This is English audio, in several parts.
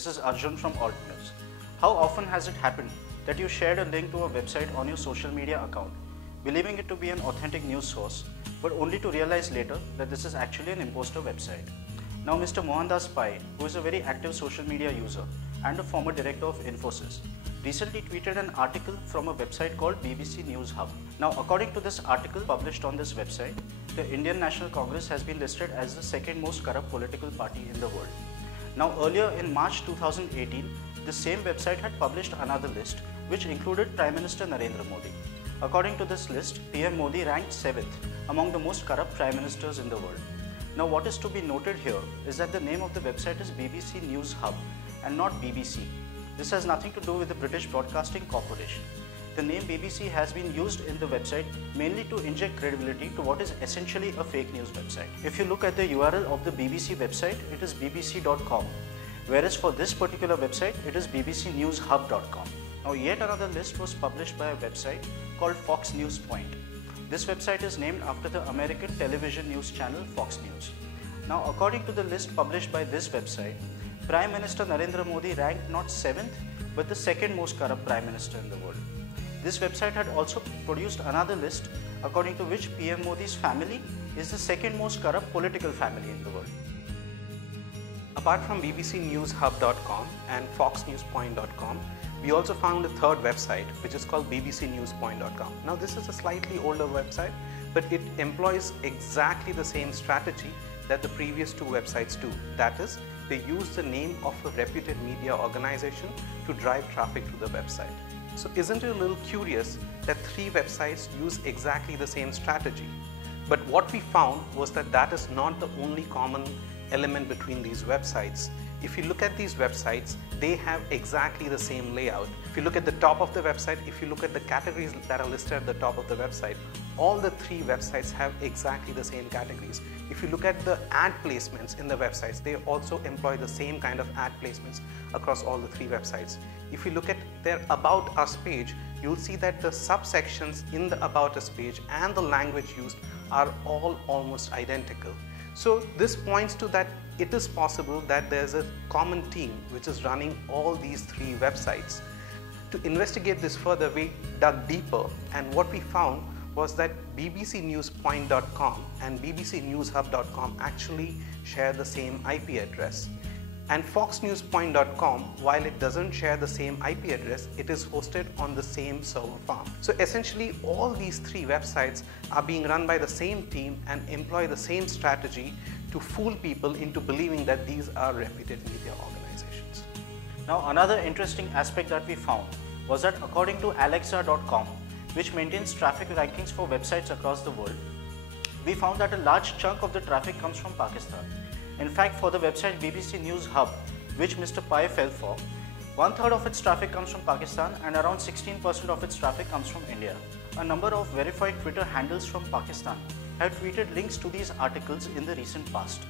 This is Arjun from Alt News. How often has it happened that you shared a link to a website on your social media account, believing it to be an authentic news source, but only to realize later that this is actually an imposter website? Now, Mr. Mohandas Pai, who is a very active social media user and a former director of Infosys, recently tweeted an article from a website called BBC News Hub. Now, according to this article published on this website, the Indian National Congress has been listed as the second most corrupt political party in the world. Now, earlier in March 2018, the same website had published another list which included Prime Minister Narendra Modi. According to this list, PM Modi ranked 7th among the most corrupt prime ministers in the world. Now, what is to be noted here is that the name of the website is BBC News Hub and not BBC. This has nothing to do with the British Broadcasting Corporation. The name BBC has been used in the website mainly to inject credibility to what is essentially a fake news website. If you look at the URL of the BBC website, it is bbc.com, whereas for this particular website, it is bbcnewshub.com. Now, yet another list was published by a website called Fox News Point. This website is named after the American television news channel Fox News. Now, according to the list published by this website, Prime Minister Narendra Modi ranked not 7th but the second most corrupt Prime Minister in the world. This website had also produced another list according to which PM Modi's family is the second most corrupt political family in the world. Apart from bbcnewshub.com and foxnewspoint.com, we also found a third website which is called bbcnewspoint.com. Now, this is a slightly older website, but it employs exactly the same strategy that the previous two websites do. That is, they use the name of a reputed media organization to drive traffic to the website. So isn't it a little curious that three websites use exactly the same strategy? But what we found was that that is not the only common element between these websites. If you look at these websites, they have exactly the same layout. If you look at the top of the website, if you look at the categories that are listed at the top of the website, all the three websites have exactly the same categories. If you look at the ad placements in the websites, they also employ the same kind of ad placements across all the three websites. If you look at their About Us page, you'll see that the subsections in the About Us page and the language used are all almost identical. So this points to that it is possible that there's a common team which is running all these three websites. To investigate this further, we dug deeper, and what we found was that bbcnewspoint.com and bbcnewshub.com actually share the same IP address. And foxnewspoint.com, while it doesn't share the same IP address, it is hosted on the same server farm. So essentially, all these three websites are being run by the same team and employ the same strategy to fool people into believing that these are reputed media organizations. Now, another interesting aspect that we found was that according to Alexa.com, which maintains traffic rankings for websites across the world, we found that a large chunk of the traffic comes from Pakistan. In fact, for the website BBC News Hub, which Mr. Pai fell for, 1/3 of its traffic comes from Pakistan and around 16% of its traffic comes from India. A number of verified Twitter handles from Pakistan have tweeted links to these articles in the recent past.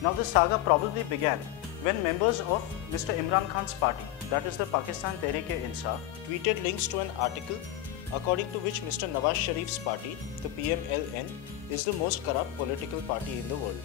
Now, the saga probably began when members of Mr. Imran Khan's party, that is the Pakistan Tehreek-e-Insaf, tweeted links to an article according to which Mr. Nawaz Sharif's party, the PMLN, is the most corrupt political party in the world.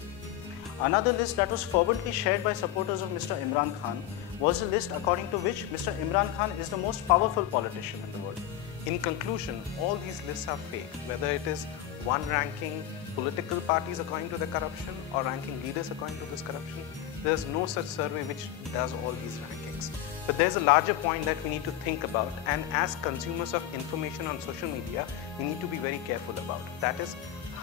Another list that was fervently shared by supporters of Mr. Imran Khan was a list according to which Mr. Imran Khan is the most powerful politician in the world. In conclusion, all these lists are fake, whether it is one ranking political parties according to the corruption or ranking leaders according to this corruption. There's no such survey which does all these rankings. But there's a larger point that we need to think about, and as consumers of information on social media, we need to be very careful about. That is,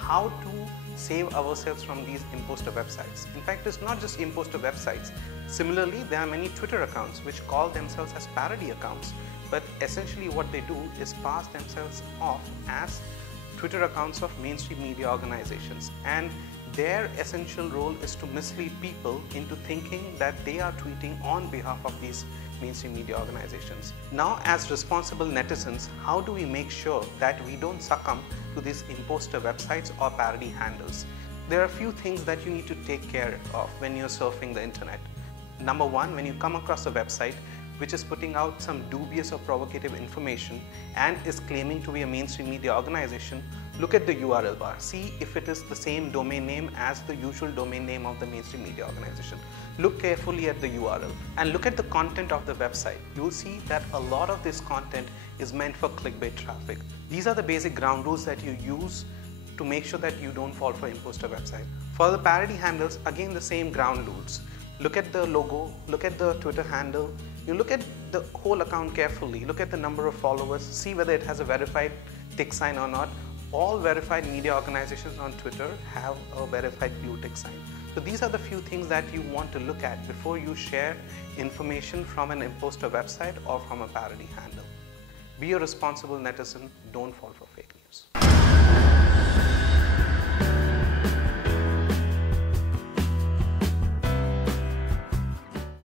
how to save ourselves from these imposter websites. In fact, it's not just imposter websites. Similarly, there are many Twitter accounts which call themselves as parody accounts, but essentially what they do is pass themselves off as Twitter accounts of mainstream media organizations, and their essential role is to mislead people into thinking that they are tweeting on behalf of these mainstream media organizations. Now, as responsible netizens, how do we make sure that we don't succumb to these imposter websites or parody handles? There are a few things that you need to take care of when you're surfing the internet. Number one, when you come across a website which is putting out some dubious or provocative information and is claiming to be a mainstream media organization, look at the URL bar. See if it is the same domain name as the usual domain name of the mainstream media organization. Look carefully at the URL and look at the content of the website. You will see that a lot of this content is meant for clickbait traffic. These are the basic ground rules that you use to make sure that you don't fall for imposter website. For the parody handles, again the same ground rules. Look at the logo, look at the Twitter handle, you look at the whole account carefully, look at the number of followers, see whether it has a verified tick sign or not. All verified media organizations on Twitter have a verified blue tick sign. So these are the few things that you want to look at before you share information from an imposter website or from a parody handle. Be a responsible netizen, don't fall for fake news.